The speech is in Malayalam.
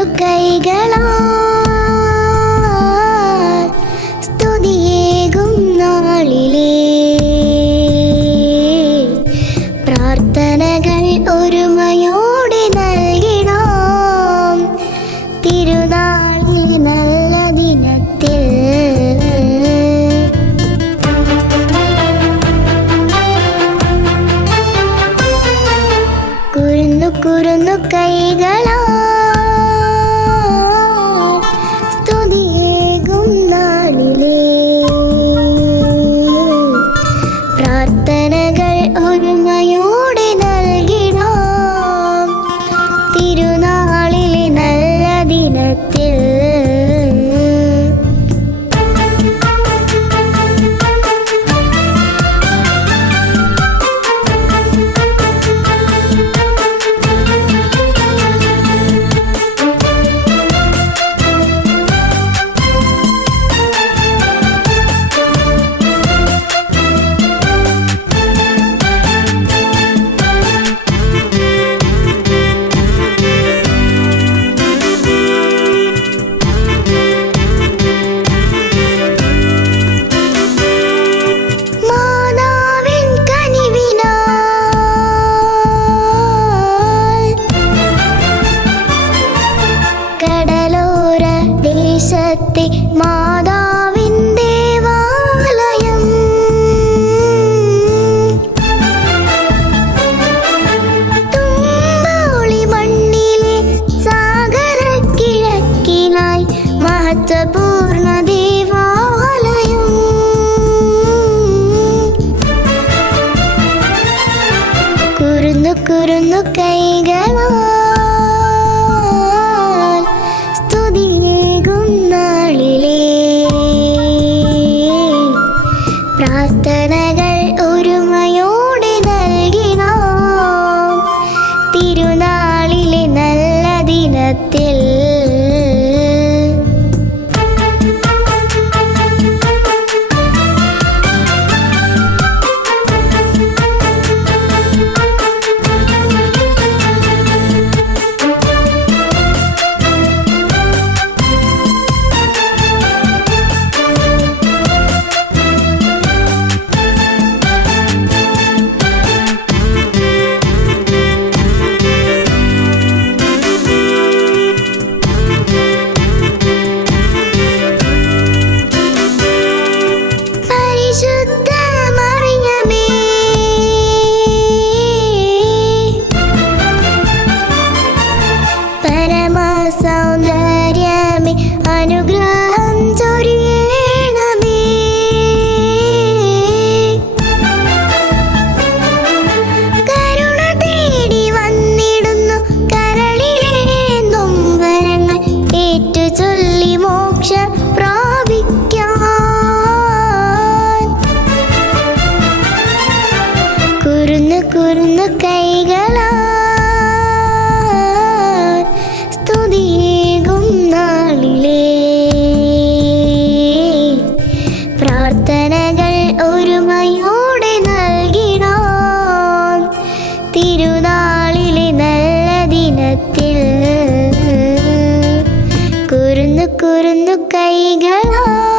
കുരുന്നു കൈകളാൽ സ്തുതിയേകും നാളിലേ പ്രാർത്ഥനകൾ ഒരുമയോടെ നൽകിടാം തിരുനാളിൽ നല്ല ദിനത്തിൽ. കുരുന്നു കൈകളാൽ സ്തുതിയേകും നാളിലേ പ്രാർത്ഥനകൾ ഒരുമയോടെ നൽകിടാം തിരുനാളിലെ നല്ല ദിനത്തിൽ. മാതാവിൻ ദേവാലയം തുമ്പോളി മണ്ണിലെ സാഗരക്കിഴക്കിനായി മഹത്വപൂർണ്ണ ദേവാലയം. കുരുന്നു കൈകളാൽ പ്രാർത്ഥനകൾ ഒരുമയോടെ നൽകിടാം തിരുനാളിലെ നല്ല ദിനത്തിൽ. സൗന്ദര്യമേ അനുഗ്രഹം ചൊരിയണമേ കരുണ തേടി വന്നിടുന്നു കരളിലെ നൊമ്പരങ്ങൾ ഏറ്റു ചൊല്ലി മോക്ഷ പ്രാപിക്കാൻ. കുരുന്നു കൈകളാ സ്തുതിയേകും നാളിലേ പ്രാർത്ഥനകൾ ഒരുമയോടെ നൽകിടാം തിരുനാളിലെ നല്ല ദിനത്തിൽ. കുരുന്നു കൈകളാൽ